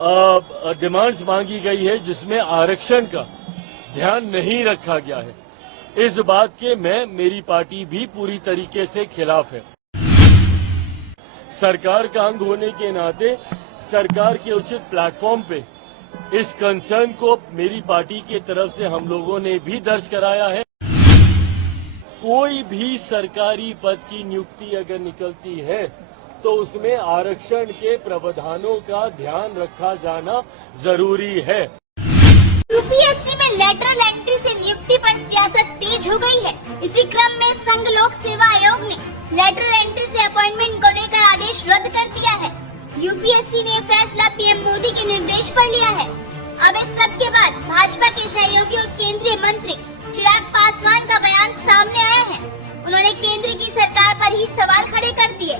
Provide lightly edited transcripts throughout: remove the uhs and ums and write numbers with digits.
Demands मांगी गई है जिसमें आरक्षण का ध्यान नहीं रखा गया है। इस बात के मेरी पार्टी भी पूरी तरीके से खिलाफ है। सरकार का अंग होने के नाते सरकार के उचित प्लेटफॉर्म पे इस कंसर्न को मेरी पार्टी की तरफ से हम लोगों ने भी दर्ज कराया है। कोई भी सरकारी पद की नियुक्ति अगर निकलती है तो उसमें आरक्षण के प्रावधानों का ध्यान रखा जाना जरूरी है। यूपीएससी में लेटरल एंट्री से नियुक्ति पर सियासत तेज हो गई है। इसी क्रम में संघ लोक सेवा आयोग ने लेटरल एंट्री से अपॉइंटमेंट को लेकर आदेश रद्द कर दिया है। यूपीएससी ने फैसला पीएम मोदी के निर्देश पर लिया है। अब इस सब के बाद भाजपा के सहयोगी और केंद्रीय मंत्री चिराग पासवान का बयान सामने आया है। उन्होंने केंद्र की सरकार पर ही सवाल खड़े कर दिए।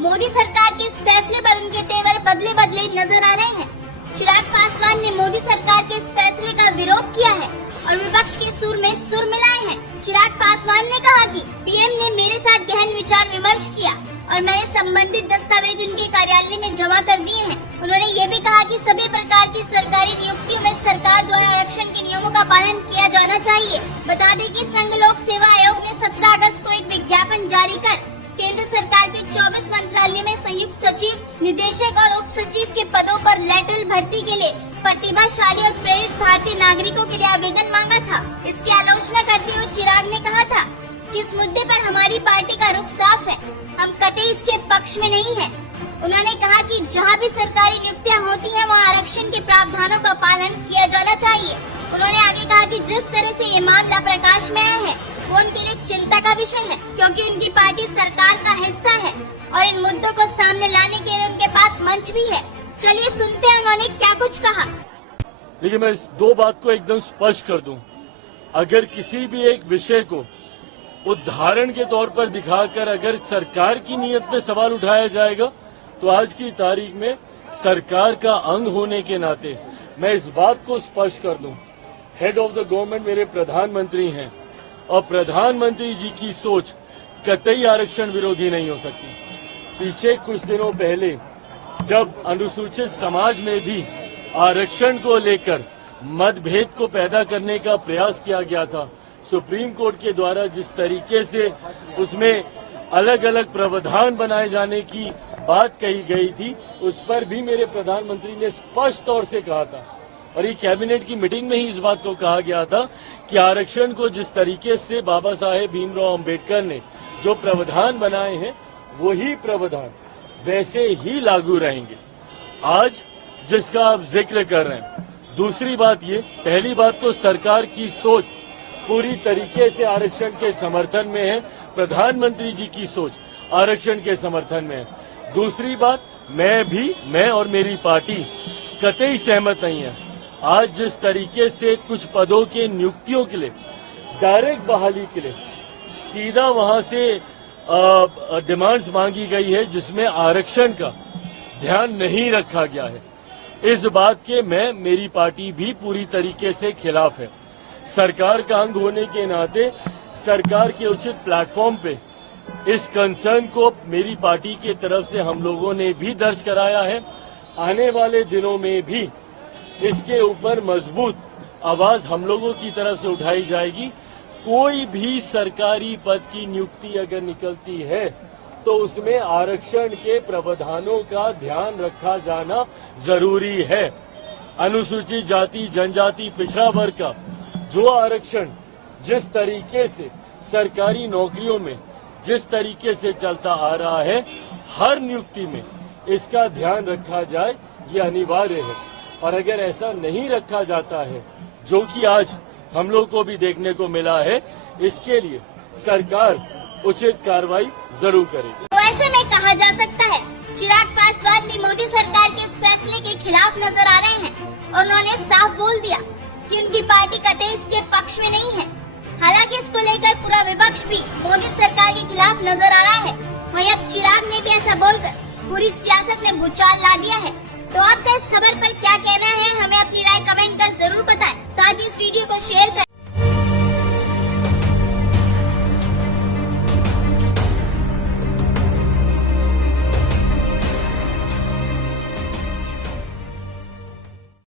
मोदी सरकार के इस फैसले पर उनके तेवर बदले बदले नजर आ रहे हैं। चिराग पासवान ने मोदी सरकार के इस फैसले का विरोध किया है और विपक्ष के सुर में सुर मिलाए हैं। चिराग पासवान ने कहा कि पीएम ने मेरे साथ गहन विचार विमर्श किया और मैंने संबंधित दस्तावेज उनके कार्यालय में जमा कर दिए हैं। उन्होंने ये भी कहा कि सभी प्रकार की सरकारी नियुक्तियों में सरकार द्वारा आरक्षण के नियमों का पालन किया जाना चाहिए। बता दें कि संघ लोक सेवा आयोग ने 17 अगस्त को एक विज्ञापन जारी कर केंद्र सरकार के 24 मंत्रालय में संयुक्त सचिव, निदेशक और उप सचिव के पदों पर लेटरल भर्ती के लिए प्रतिभाशाली और प्रेरित भारतीय नागरिकों के लिए आवेदन मांगा था। इसकी आलोचना करते हुए चिराग ने कहा था कि इस मुद्दे पर हमारी पार्टी का रुख साफ है, हम कतई इसके पक्ष में नहीं हैं। उन्होंने कहा कि जहां भी सरकारी नियुक्तियां होती हैं वहां आरक्षण के प्रावधानों का पालन किया जाना चाहिए। उन्होंने आगे कहा कि जिस तरह से ये मामला प्रकाश में आया है वो उनके लिए चिंता का विषय है, क्योंकि उनकी पार्टी सरकार का हिस्सा है और इन मुद्दों को सामने लाने के लिए उनके पास मंच भी है। चलिए सुनते हैं उन्होंने क्या कुछ कहा। देखिए, मैं इस दो बात को एकदम स्पष्ट कर दूं। अगर किसी भी एक विषय को उदाहरण के तौर पर दिखाकर अगर सरकार की नीयत पे सवाल उठाया जाएगा तो आज की तारीख में सरकार का अंग होने के नाते मैं इस बात को स्पष्ट कर दूं, हेड ऑफ द गवर्नमेंट मेरे प्रधानमंत्री हैं और प्रधानमंत्री जी की सोच कतई आरक्षण विरोधी नहीं हो सकती। पीछे कुछ दिनों पहले जब अनुसूचित समाज में भी आरक्षण को लेकर मतभेद को पैदा करने का प्रयास किया गया था, सुप्रीम कोर्ट के द्वारा जिस तरीके से उसमें अलग अलग प्रावधान बनाए जाने की बात कही गई थी, उस पर भी मेरे प्रधानमंत्री ने स्पष्ट तौर से कहा था और ये कैबिनेट की मीटिंग में ही इस बात को कहा गया था कि आरक्षण को जिस तरीके से बाबा साहेब भीमराव अंबेडकर ने जो प्रावधान बनाए हैं वही प्रावधान वैसे ही लागू रहेंगे। आज जिसका आप जिक्र कर रहे हैं, दूसरी बात ये, पहली बात तो सरकार की सोच पूरी तरीके से आरक्षण के समर्थन में है, प्रधानमंत्री जी की सोच आरक्षण के समर्थन में है। दूसरी बात, मैं और मेरी पार्टी कतई सहमत नहीं है। आज जिस तरीके से कुछ पदों के नियुक्तियों के लिए डायरेक्ट बहाली के लिए सीधा वहां से डिमांड्स मांगी गई है जिसमें आरक्षण का ध्यान नहीं रखा गया है, इस बात के मेरी पार्टी भी पूरी तरीके से खिलाफ है। सरकार का अंग होने के नाते सरकार के उचित प्लेटफॉर्म पे इस कंसर्न को मेरी पार्टी की तरफ से हम लोगों ने भी दर्ज कराया है। आने वाले दिनों में भी इसके ऊपर मजबूत आवाज हम लोगों की तरफ से उठाई जाएगी। कोई भी सरकारी पद की नियुक्ति अगर निकलती है तो उसमें आरक्षण के प्रावधानों का ध्यान रखा जाना जरूरी है। अनुसूचित जाति, जनजाति, पिछड़ा वर्ग का जो आरक्षण जिस तरीके से सरकारी नौकरियों में जिस तरीके से चलता आ रहा है, हर नियुक्ति में इसका ध्यान रखा जाए, ये अनिवार्य है। और अगर ऐसा नहीं रखा जाता है, जो कि आज हम लोग को भी देखने को मिला है, इसके लिए सरकार उचित कार्रवाई जरूर करेगी। तो ऐसे में कहा जा सकता है चिराग पासवान भी मोदी सरकार के इस फैसले के खिलाफ नजर आ रहे हैं और उन्होंने साफ बोल दिया कि उनकी पार्टी कतई इसके पक्ष में नहीं है। हालांकि इसको लेकर पूरा विपक्ष भी मोदी सरकार के खिलाफ नजर आ रहा है। वहीं अब चिराग ने भी ऐसा बोलकर पूरी सियासत में भूचाल ला दिया है। तो आपका इस खबर पर